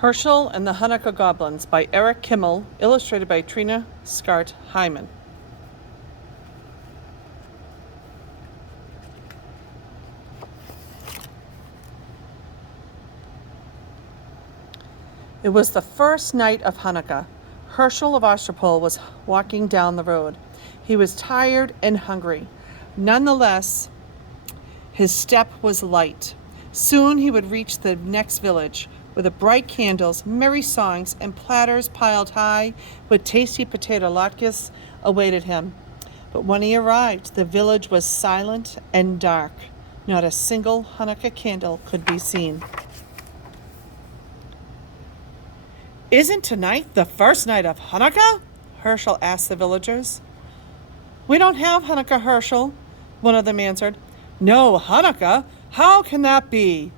Hershel and the Hanukkah Goblins by Eric Kimmel, illustrated by Trina Scart Hyman. It was the first night of Hanukkah. Hershel of Ostrapol was walking down the road. He was tired and hungry. Nonetheless, his step was light. Soon he would reach the next village, where the bright candles, merry songs, and platters piled high with tasty potato latkes awaited him. But when he arrived, the village was silent and dark. Not a single Hanukkah candle could be seen. "Isn't tonight the first night of Hanukkah?" Hershel asked the villagers. "We don't have Hanukkah, Hershel," one of them answered. "No Hanukkah? How can that be?"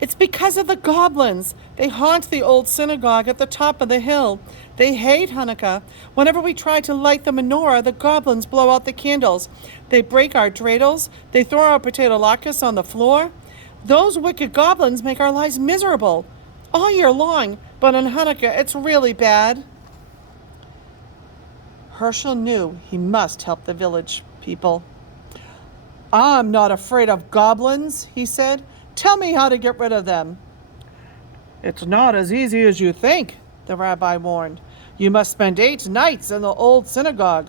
"It's because of the goblins. They haunt the old synagogue at the top of the hill. They hate Hanukkah. Whenever we try to light the menorah, the goblins blow out the candles. They break our dreidels. They throw our potato latkes on the floor. Those wicked goblins make our lives miserable all year long, but on Hanukkah it's really bad." Hershel knew he must help the village people. "I'm not afraid of goblins," he said. "Tell me how to get rid of them." "It's not as easy as you think," the rabbi warned. "You must spend 8 nights in the old synagogue.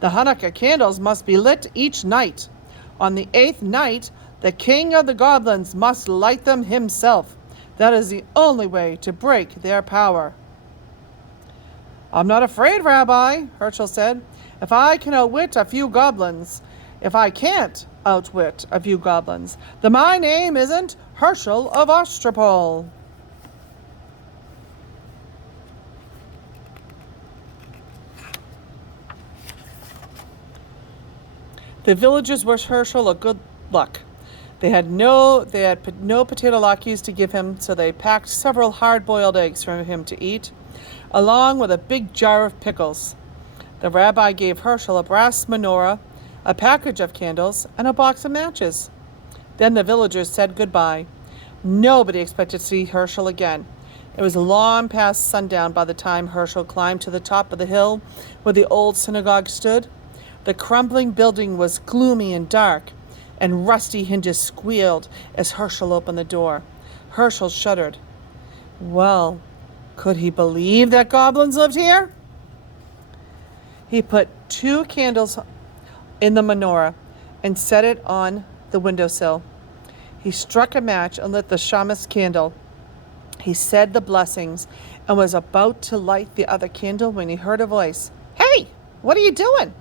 The Hanukkah candles must be lit each night. On the 8th night, the king of the goblins must light them himself. That is the only way to break their power." "I'm not afraid, Rabbi," Hershel said. If I can't outwit a few goblins, then my name isn't Hershel of Ostrapol." The villagers wished Hershel a good luck. They had no potato latkes to give him, so they packed several hard-boiled eggs for him to eat, along with a big jar of pickles. The rabbi gave Hershel a brass menorah, a package of candles, and a box of matches. Then the villagers said goodbye. Nobody expected to see Hershel again. It was long past sundown by the time Hershel climbed to the top of the hill where the old synagogue stood. The crumbling building was gloomy and dark, and rusty hinges squealed as Hershel opened the door. Hershel shuddered. Well, could he believe that goblins lived here? He put 2 candles in the menorah and set it on the windowsill. He struck a match and lit the Shamas candle. He said the blessings and was about to light the other candle when he heard a voice. "Hey, what are you doing?"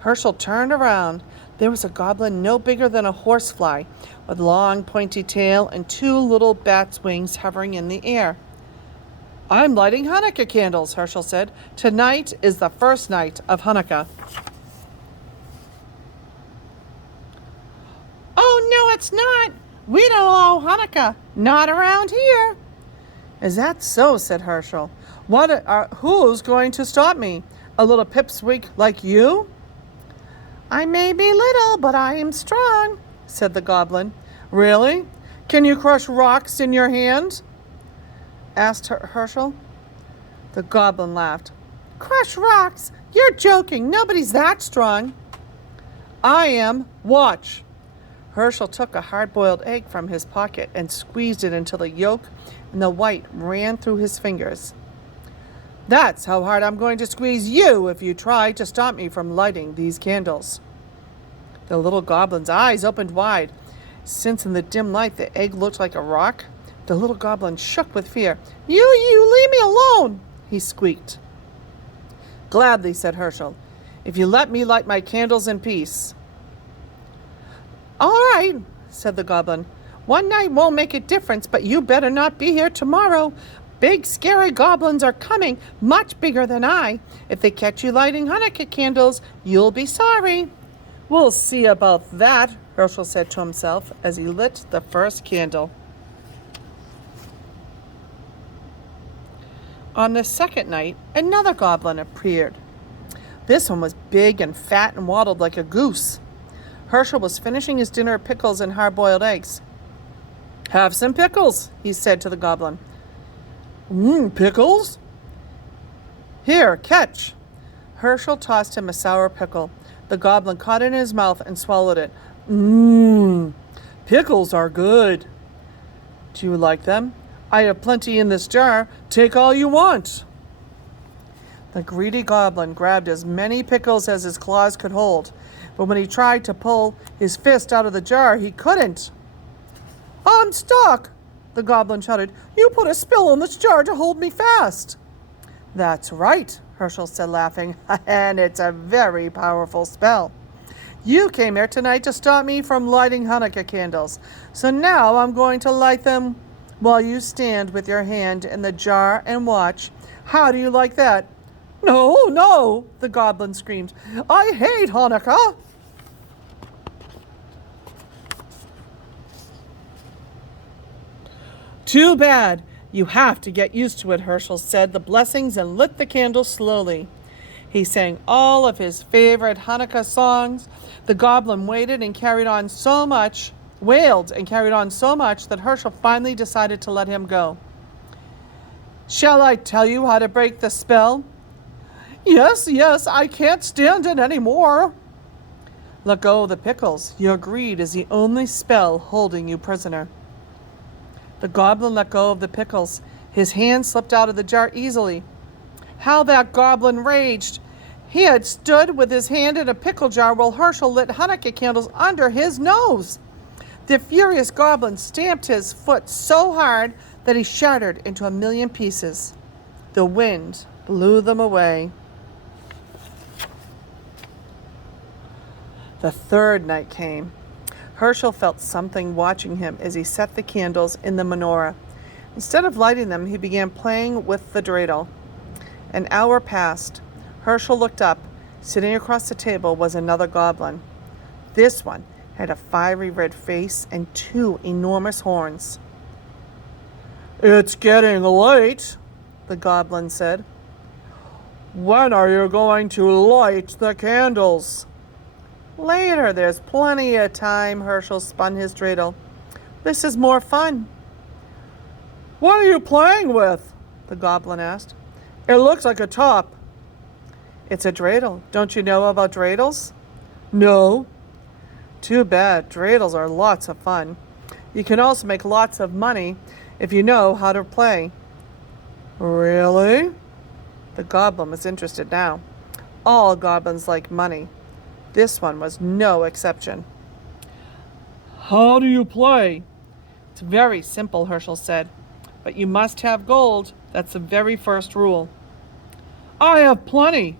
Hershel turned around. There was a goblin no bigger than a horsefly, with long pointy tail and 2 little bat's wings hovering in the air. "I'm lighting Hanukkah candles," Hershel said. "Tonight is the first night of Hanukkah." "Oh, no, it's not. We don't allow Hanukkah. Not around here." "Is that so?" said Hershel. Who's going to stop me? A little pipsqueak like you?" "I may be little, but I am strong," said the goblin. "Really? Can you crush rocks in your hand?" asked Hershel. The goblin laughed. "Crush rocks? You're joking. Nobody's that strong." "I am. Watch." Hershel took a hard-boiled egg from his pocket and squeezed it until the yolk and the white ran through his fingers. "That's how hard I'm going to squeeze you if you try to stop me from lighting these candles." The little goblin's eyes opened wide. Since in the dim light the egg looked like a rock, the little goblin shook with fear. You leave me alone," he squeaked. "Gladly," said Hershel, "if you let me light my candles in peace." "All right," said the goblin. "One night won't make a difference, but you better not be here tomorrow. Big, scary goblins are coming, much bigger than I. If they catch you lighting Hanukkah candles, you'll be sorry." "We'll see about that," Hershel said to himself as he lit the first candle. On the second night, another goblin appeared. This one was big and fat and waddled like a goose. Hershel was finishing his dinner of pickles and hard-boiled eggs. Have some pickles, he said to the goblin. Pickles? Here, catch. Hershel tossed him a sour pickle. The goblin caught it in his mouth and swallowed it. Pickles are good. Do you like them? I have plenty in this jar. Take all you want. The greedy goblin grabbed as many pickles as his claws could hold, but when he tried to pull his fist out of the jar, he couldn't. I'm stuck, the goblin shouted. You put a spell in this jar to hold me fast. That's right, Hershel said, laughing, and it's a very powerful spell. You came here tonight to stop me from lighting Hanukkah candles, so now I'm going to light them while you stand with your hand in the jar and watch. How do you like that? No, the goblin screamed. I hate Hanukkah. Too bad. You have to get used to it, Hershel said the blessings and lit the candle slowly. He sang all of his favorite Hanukkah songs. The goblin wailed and carried on so much that Hershel finally decided to let him go. Shall I tell you how to break the spell? Yes, I can't stand it anymore. Let go of the pickles. Your greed is the only spell holding you prisoner. The goblin let go of the pickles. His hand slipped out of the jar easily. How that goblin raged! He had stood with his hand in a pickle jar while Hershel lit Hanukkah candles under his nose. The furious goblin stamped his foot so hard that he shattered into a million pieces. The wind blew them away. The third night came. Hershel felt something watching him as he set the candles in the menorah. Instead of lighting them, he began playing with the dreidel. An hour passed. Hershel looked up. Sitting across the table was another goblin. This one had a fiery red face and 2 enormous horns. It's getting late, the goblin said. When are you going to light the candles? Later, there's plenty of time, Hershel spun his dreidel. This is more fun. What are you playing with? The goblin asked. It looks like a top. It's a dreidel. Don't you know about dreidels? No. Too bad. Dreidels are lots of fun. You can also make lots of money if you know how to play. Really? The goblin was interested now. All goblins like money. This one was no exception. How do you play? It's very simple, Hershel said. But you must have gold. That's the very first rule. I have plenty.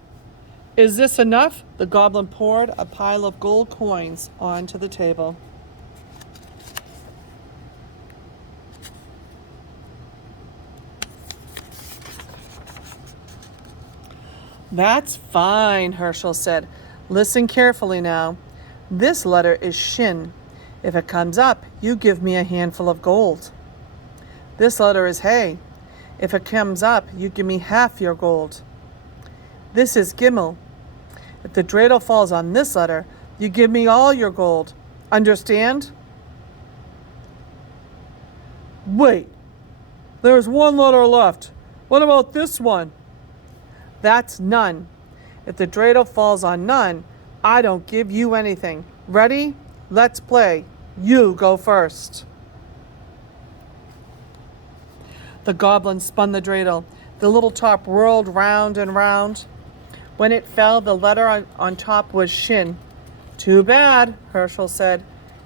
Is this enough? The goblin poured a pile of gold coins onto the table. That's fine, Hershel said. Listen carefully now. This letter is shin. If it comes up, you give me a handful of gold. This letter is hey. If it comes up, you give me half your gold. This is Kimmel. If the dreidel falls on this letter, you give me all your gold. Understand? Wait. There's one letter left. What about this one? That's none. If the dreidel falls on none, I don't give you anything. Ready? Let's play. You go first. The goblin spun the dreidel. The little top whirled round and round. When it fell, the letter on top was shin. Too bad, Hershel said,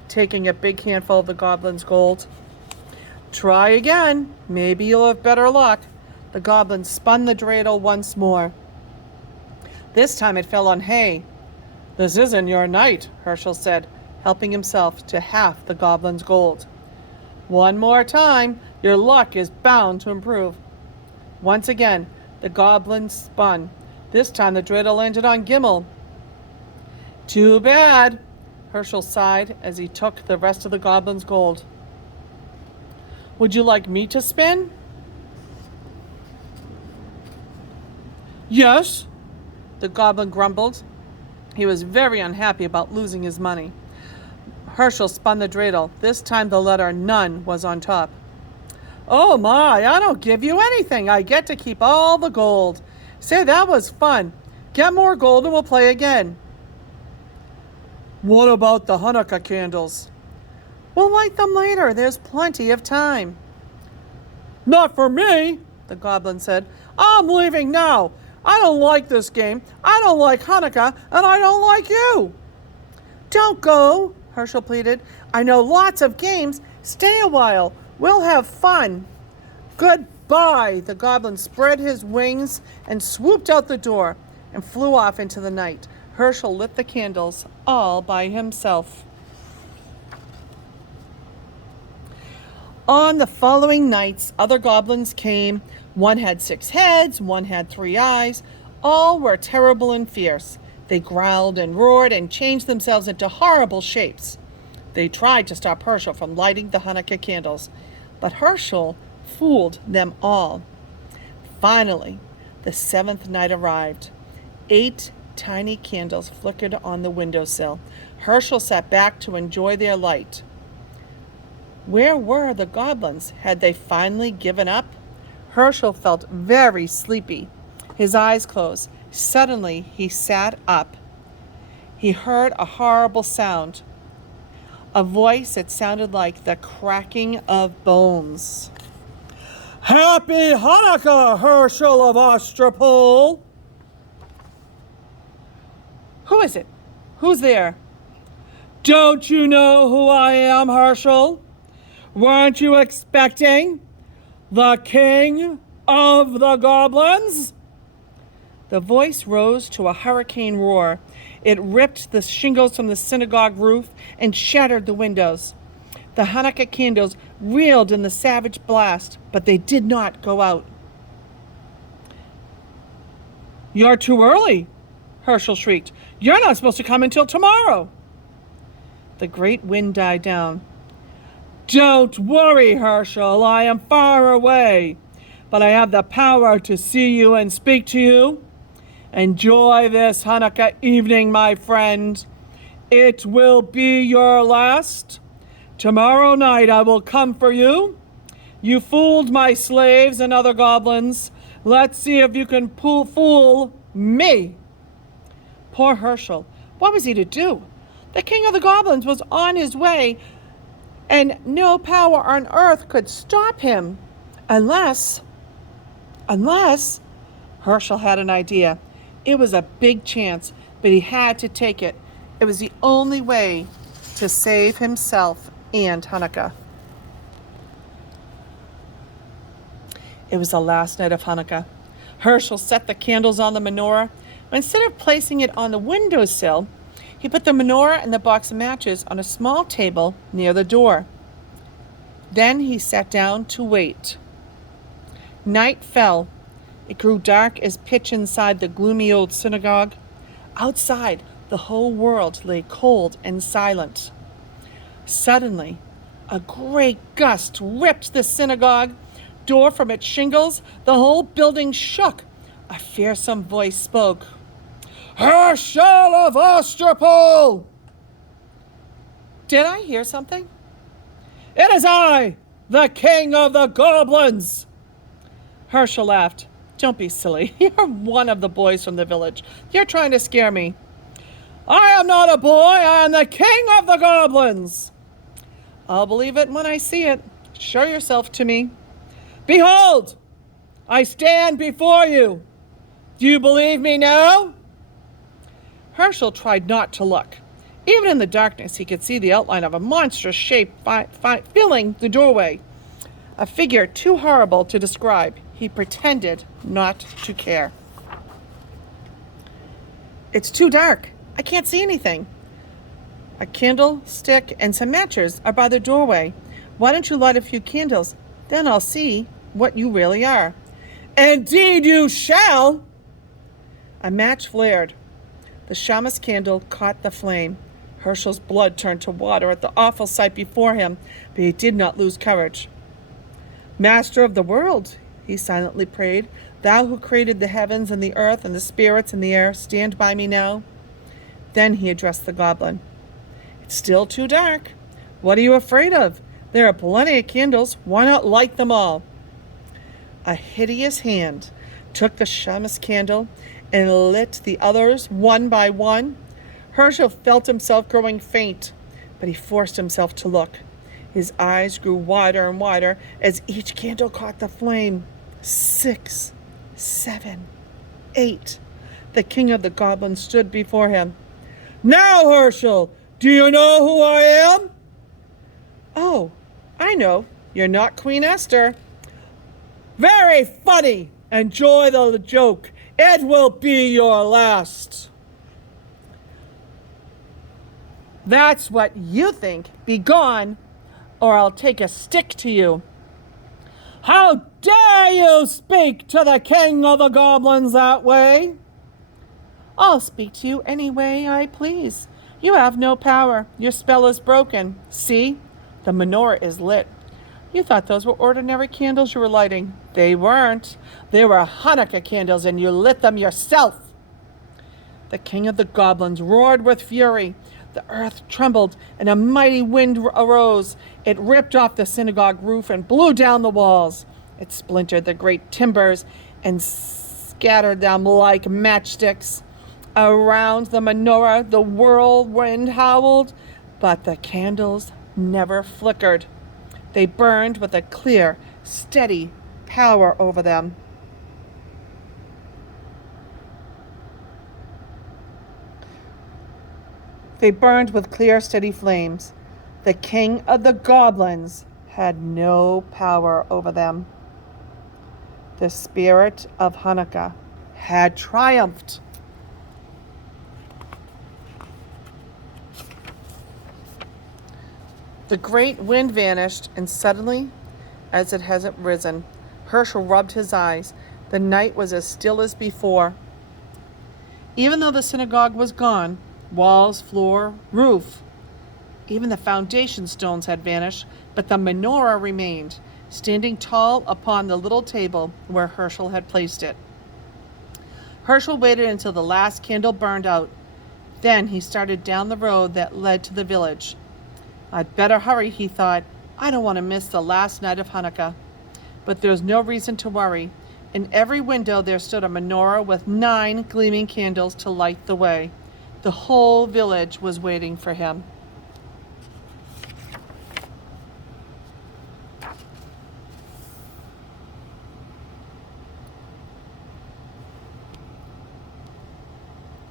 taking a big handful of the goblin's gold. Try again. Maybe you'll have better luck. The goblin spun the dreidel once more. This time it fell on hay. This isn't your night, Hershel said, helping himself to half the goblin's gold. One more time, your luck is bound to improve. Once again, the goblin spun. This time the dreidel landed on Kimmel. Too bad, Hershel sighed as he took the rest of the goblin's gold. Would you like me to spin? Yes, the goblin grumbled. He was very unhappy about losing his money. Hershel spun the dreidel. This time the letter none was on top. Oh my, I don't give you anything. I get to keep all the gold. Say, that was fun. Get more gold and we'll play again. What about the Hanukkah candles? We'll light them later. There's plenty of time. Not for me, the goblin said. I'm leaving now. I don't like this game. I don't like Hanukkah, and I don't like you. Don't go, Hershel pleaded. I know lots of games. Stay a while. We'll have fun. Goodbye. The goblin spread his wings and swooped out the door and flew off into the night. Hershel lit the candles all by himself. On the following nights, other goblins came. One had 6 heads, one had 3 eyes. All were terrible and fierce. They growled and roared and changed themselves into horrible shapes. They tried to stop Hershel from lighting the Hanukkah candles, but Hershel fooled them all. Finally, the 7th night arrived. 8 tiny candles flickered on the windowsill. Hershel sat back to enjoy their light. Where were the goblins? Had they finally given up? Hershel felt very sleepy. His eyes closed. Suddenly, he sat up. He heard a horrible sound. A voice that sounded like the cracking of bones. Happy Hanukkah, Hershel of Ostropol! Who is it? Who's there? Don't you know who I am, Hershel? Weren't you expecting the king of the goblins? The voice rose to a hurricane roar. It ripped the shingles from the synagogue roof and shattered the windows. The Hanukkah candles reeled in the savage blast, but they did not go out. You're too early, Hershel shrieked. You're not supposed to come until tomorrow. The great wind died down. Don't worry, Hershel, I am far away, but I have the power to see you and speak to you. Enjoy this Hanukkah evening, my friend. It will be your last. Tomorrow night I will come for you. You fooled my slaves and other goblins. Let's see if you can fool me. Poor Hershel. What was he to do? The king of the goblins was on his way, and no power on earth could stop him. Unless Hershel had an idea. It was a big chance, but he had to take it. It was the only way to save himself and Hanukkah. It was the last night of Hanukkah. Hershel set the candles on the menorah. Instead of placing it on the windowsill, he put the menorah and the box of matches on a small table near the door. Then he sat down to wait. Night fell. It grew dark as pitch inside the gloomy old synagogue. Outside, the whole world lay cold and silent. Suddenly, a great gust ripped the synagogue door from its shingles. The whole building shook. A fearsome voice spoke. Hershel of Ostropol! Did I hear something? It is I, the king of the goblins! Hershel laughed. Don't be silly. You're one of the boys from the village. You're trying to scare me. I am not a boy. I am the king of the goblins. I'll believe it when I see it. Show yourself to me. Behold, I stand before you. Do you believe me now? Hershel tried not to look. Even in the darkness, he could see the outline of a monstrous shape filling the doorway. A figure too horrible to describe. He pretended not to care. It's too dark. I can't see anything. A candlestick and some matches are by the doorway. Why don't you light a few candles? Then I'll see what you really are. Indeed you shall! A match flared. The shamus candle caught the flame. Hershel's blood turned to water at the awful sight before him, but he did not lose courage. Master of the world, he silently prayed, thou who created the heavens and the earth and the spirits in the air, stand by me now. Then he addressed the goblin. Still too dark. What are you afraid of? There are plenty of candles. Why not light them all? A hideous hand took the Shamus candle and lit the others one by one. Hershel felt himself growing faint, but he forced himself to look. His eyes grew wider and wider as each candle caught the flame. 6, 7, 8. The king of the goblins stood before him. Now, Hershel, do you know who I am? Oh, I know. You're not Queen Esther. Very funny. Enjoy the joke. It will be your last. That's what you think. Be gone, or I'll take a stick to you. How dare you speak to the king of the goblins that way? I'll speak to you any way I please. You have no power. Your spell is broken. See, the menorah is lit. You thought those were ordinary candles you were lighting. They weren't. They were Hanukkah candles, and you lit them yourself. The king of the goblins roared with fury. The earth trembled, and a mighty wind arose. It ripped off the synagogue roof and blew down the walls. It splintered the great timbers and scattered them like matchsticks. Around the menorah, the whirlwind howled, but the candles never flickered. They burned with a clear, steady power over them. They burned with clear, steady flames. The king of the goblins had no power over them. The spirit of Hanukkah had triumphed. The great wind vanished, and suddenly, as it hasn't risen, Hershel rubbed his eyes. The night was as still as before. Even though the synagogue was gone, walls, floor, roof, even the foundation stones had vanished, but the menorah remained, standing tall upon the little table where Hershel had placed it. Hershel waited until the last candle burned out. Then he started down the road that led to the village. I'd better hurry, he thought. I don't want to miss the last night of Hanukkah. But there was no reason to worry. In every window there stood a menorah with 9 gleaming candles to light the way. The whole village was waiting for him.